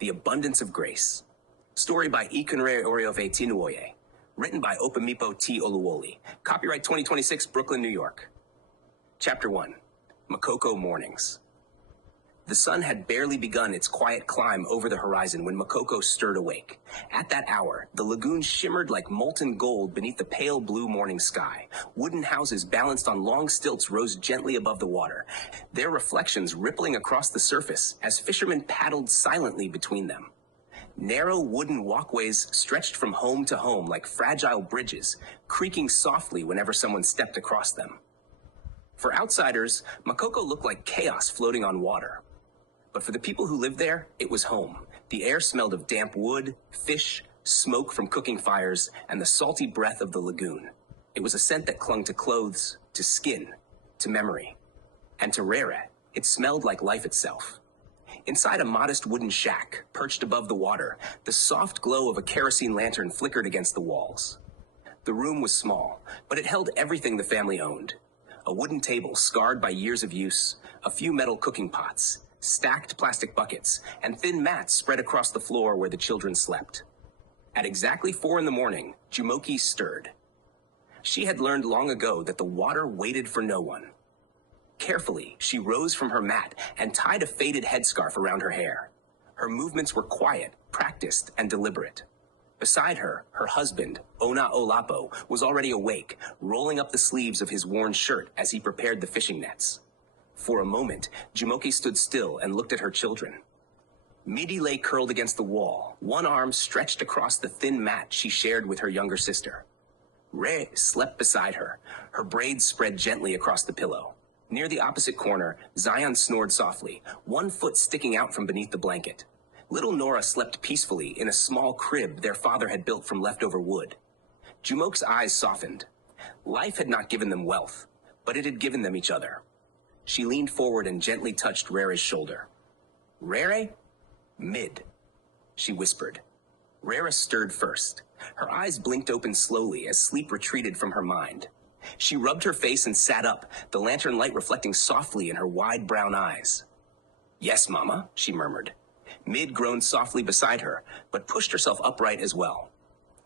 The Abundance of Grace. Story by Ekunrereoreofe. Written by Opemipo Oluwole. Copyright 2026, Brooklyn, New York. Chapter 1. Makoko Mornings. The sun had barely begun its quiet climb over the horizon when Makoko stirred awake. At that hour, the lagoon shimmered like molten gold beneath the pale blue morning sky. Wooden houses balanced on long stilts rose gently above the water, their reflections rippling across the surface as fishermen paddled silently between them. Narrow wooden walkways stretched from home to home like fragile bridges, creaking softly whenever someone stepped across them. For outsiders, Makoko looked like chaos floating on water. But for the people who lived there, it was home. The air smelled of damp wood, fish, smoke from cooking fires, and the salty breath of the lagoon. It was a scent that clung to clothes, to skin, to memory. And to Rere, it smelled like life itself. Inside a modest wooden shack, perched above the water, the soft glow of a kerosene lantern flickered against the walls. The room was small, but it held everything the family owned. A wooden table scarred by years of use, a few metal cooking pots, stacked plastic buckets, and thin mats spread across the floor where the children slept. At exactly 4 a.m, Jumoke stirred. She had learned long ago that the water waited for no one. Carefully, she rose from her mat and tied a faded headscarf around her hair. Her movements were quiet, practiced, and deliberate. Beside her, her husband, Oluwole, was already awake, rolling up the sleeves of his worn shirt as he prepared the fishing nets. For a moment, Jumoke stood still and looked at her children. Midi lay curled against the wall, one arm stretched across the thin mat she shared with her younger sister. Rere slept beside her, her braids spread gently across the pillow. Near the opposite corner, Zion snored softly, one foot sticking out from beneath the blanket. Little Nora slept peacefully in a small crib their father had built from leftover wood. Jumoke's eyes softened. Life had not given them wealth, but it had given them each other. She leaned forward and gently touched Rere's shoulder. "Rere? Mid," she whispered. Rere stirred first. Her eyes blinked open slowly as sleep retreated from her mind. She rubbed her face and sat up, the lantern light reflecting softly in her wide brown eyes. "Yes, Mama," she murmured. Mid groaned softly beside her, but pushed herself upright as well.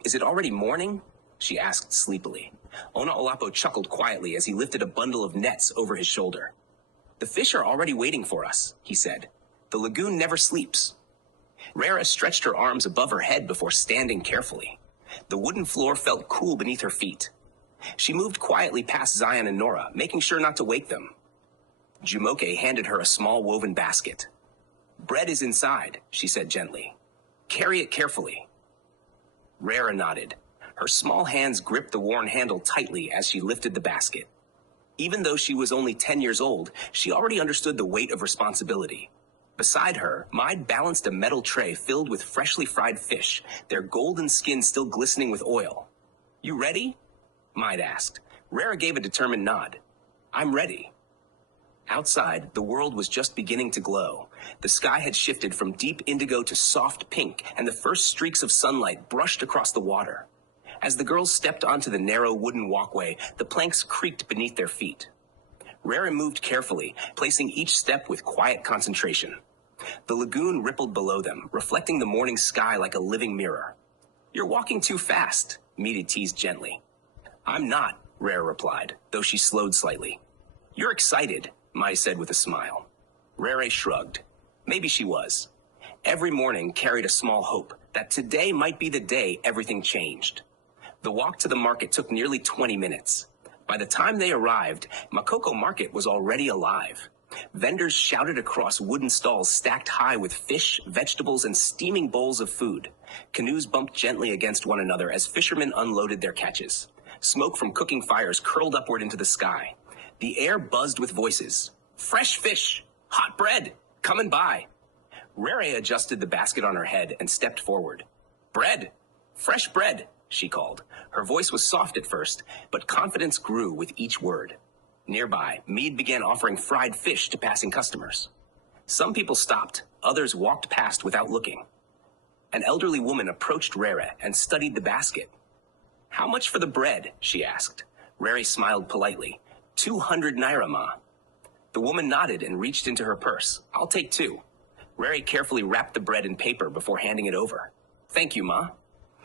"Is it already morning?" she asked sleepily. Oluwole chuckled quietly as he lifted a bundle of nets over his shoulder. "The fish are already waiting for us," he said. "The lagoon never sleeps." Rere stretched her arms above her head before standing carefully. The wooden floor felt cool beneath her feet. She moved quietly past Zion and Nora, making sure not to wake them. Jumoke handed her a small woven basket. "Bread is inside," she said gently. "Carry it carefully." Rere nodded. Her small hands gripped the worn handle tightly as she lifted the basket. Even though she was only 10 years old, she already understood the weight of responsibility. Beside her, Maid balanced a metal tray filled with freshly fried fish, their golden skin still glistening with oil. "You ready?" Maid asked. Rere gave a determined nod. "I'm ready." Outside, the world was just beginning to glow. The sky had shifted from deep indigo to soft pink, and the first streaks of sunlight brushed across the water. As the girls stepped onto the narrow wooden walkway, the planks creaked beneath their feet. Rere moved carefully, placing each step with quiet concentration. The lagoon rippled below them, reflecting the morning sky like a living mirror. "You're walking too fast," Midi teased gently. "I'm not," Rere replied, though she slowed slightly. "You're excited," Mai said with a smile. Rere shrugged. Maybe she was. Every morning carried a small hope that today might be the day everything changed. The walk to the market took nearly 20 minutes. By the time they arrived, Makoko Market was already alive. Vendors shouted across wooden stalls stacked high with fish, vegetables, and steaming bowls of food. Canoes bumped gently against one another as fishermen unloaded their catches. Smoke from cooking fires curled upward into the sky. The air buzzed with voices. "Fresh fish! Hot bread! Come and buy!" Rere adjusted the basket on her head and stepped forward. "Bread! Fresh bread!" she called. Her voice was soft at first, but confidence grew with each word. Nearby, Mead began offering fried fish to passing customers. Some people stopped, others walked past without looking. An elderly woman approached Rere and studied the basket. "How much for the bread?" she asked. Rere smiled politely. 200 naira, ma. The woman nodded and reached into her purse. "I'll take 2. Rere carefully wrapped the bread in paper before handing it over. Thank you, Ma.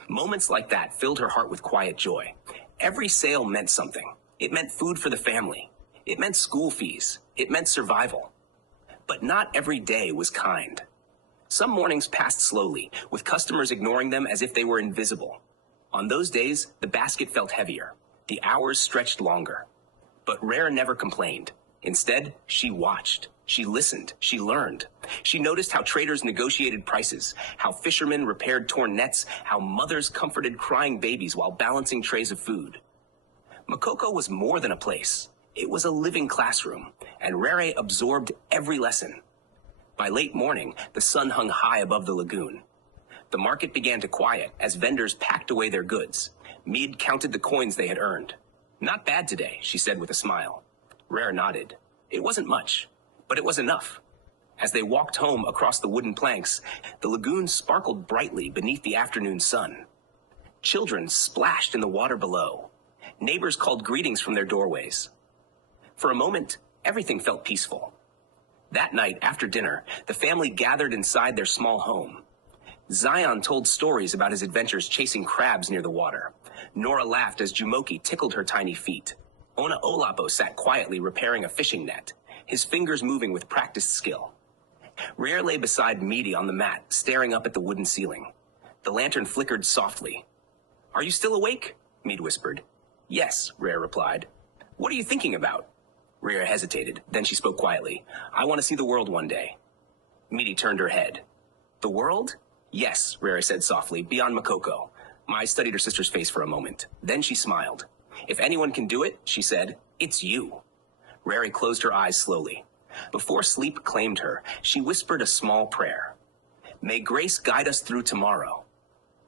Moments like that filled her heart with quiet joy. Every sale meant something. It meant food for the family. It meant school fees. It meant survival. But not every day was kind. Some mornings passed slowly, with customers ignoring them as if they were invisible. On those days, the basket felt heavier. The hours stretched longer. But Rere never complained. Instead, she watched. She listened. She learned. She noticed how traders negotiated prices, how fishermen repaired torn nets, how mothers comforted crying babies while balancing trays of food. Makoko was more than a place. It was a living classroom, and Rere absorbed every lesson. By late morning, the sun hung high above the lagoon. The market began to quiet as vendors packed away their goods. Mead counted the coins they had earned. Not bad today, she said with a smile. Rere nodded. It wasn't much, but it was enough. As they walked home across the wooden planks, the lagoon sparkled brightly beneath the afternoon sun. Children splashed in the water below. Neighbors called greetings from their doorways. For a moment, everything felt peaceful. That night, after dinner, the family gathered inside their small home. Zion told stories about his adventures chasing crabs near the water. Nora laughed as Jumoki tickled her tiny feet. Ona Olapo sat quietly repairing a fishing net, his fingers moving with practiced skill. Rere lay beside Meady on the mat, staring up at the wooden ceiling. The lantern flickered softly. Are you still awake? Mead whispered. Yes, Rere replied. What are you thinking about? Rere hesitated, then she spoke quietly. I want to see the world one day. Meady turned her head. The world? Yes, Rere said softly, beyond Makoko. I studied her sister's face for a moment. Then she smiled. If anyone can do it, she said, it's you. Rere closed her eyes slowly. Before sleep claimed her, she whispered a small prayer. May grace guide us through tomorrow.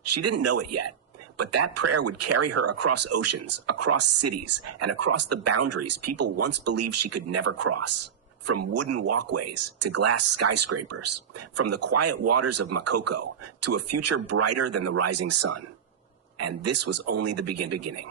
She didn't know it yet, but that prayer would carry her across oceans, across cities, and across the boundaries people once believed she could never cross. From wooden walkways to glass skyscrapers, from the quiet waters of Makoko to a future brighter than the rising sun. And this was only the beginning.